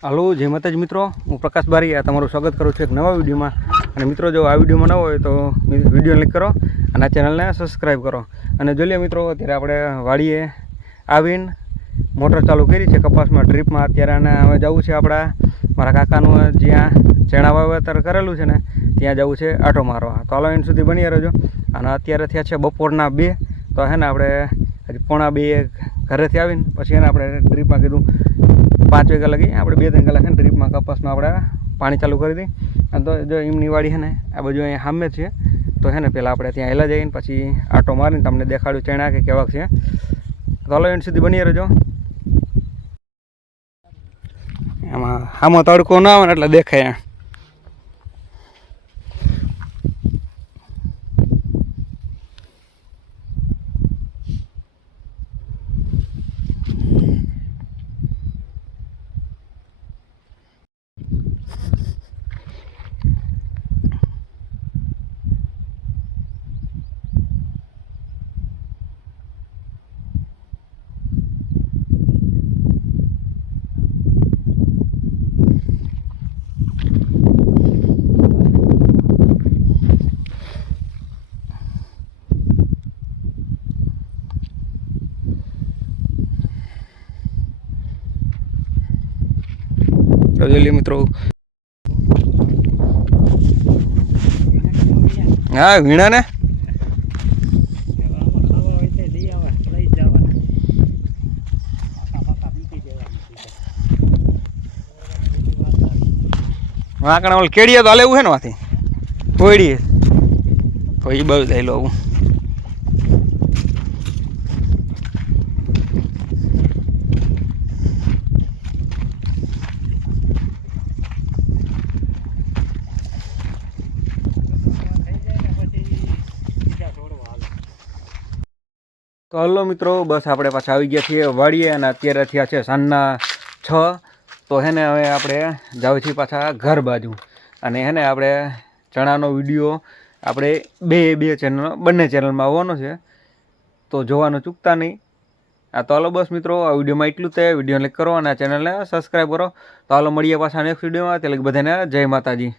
હાલો, જય માતાજ મિત્રો. હું પ્રકાશ બારી આ તમારું સ્વાગત કરું છું એક નવા વિડીયોમાં. અને મિત્રો, જો આ વિડીયોમાં ન હોય તો વીડિયો ક્લિક કરો અને આ ચેનલને સબસ્ક્રાઈબ કરો. અને જોઈએ મિત્રો, અત્યારે આપણે વાડીએ આવીને મોટર ચાલુ કરી છે. કપાસમાં ડ્રીપમાં અત્યારે અને હવે જવું છે આપણા, મારા કાકાનું જ્યાં ચણા વાવેતર કરેલું છે ને, ત્યાં જવું છે આટો મારવા. તો હાલો, એન સુધી બની રહેજો. અને અત્યારે થયા છે બપોરના બે. તો હે ને, આપણે હજી પોણા બે ઘરેથી આવીને પછી એને આપણે ડ્રીપમાં કીધું, પાંચ વાગ્યા લગી આપણે બે ત્રણ કલાક ને ડ્રીપમાં કપાસમાં આપણે પાણી ચાલુ કરી દઈ. અને તો જો એમની વાડી છે ને, આ બાજુ અહીંયા સામે છે. તો છે ને પહેલાં આપણે ત્યાં હેલા જઈને પછી આટો મારીને તમને દેખાડ્યું ચણા કે કેવાક છે. તો હાલો સુધી બની રહેજો. એમાં આમાં તડકો ના આવે ને એટલે દેખાય તો જોઈ મિત્રો હા વીણા ને? વાંકણા ઓલ કેડીએ તો હાલે એવું છે ને વાથી? કોયડીએ તો એ બધું લઈ લો આવું તો હલો મિત્રો, બસ આપણે પાછા આવી ગયા છીએ વાડીએ અને અત્યારે થયા છે સાંજના છ. તો હે ને હવે આપણે જાવ છીએ પાછા ઘર બાજુ. અને હે ને આપણે ચણાનો વીડિયો આપણે બે બે ચેનલ, બંને ચેનલમાં આવવાનો છે. તો જોવાનું ચૂકતા નહીં. આ તો હાલો બસ મિત્રો, આ વિડીયોમાં એટલું તે. વીડિયો લાઈક કરો અને આ ચેનલને સબસ્ક્રાઈબ કરો. તો હાલો મળીએ પાછા નેક્સ્ટ વિડીયોમાં. એટલે બધાને જય માતાજી.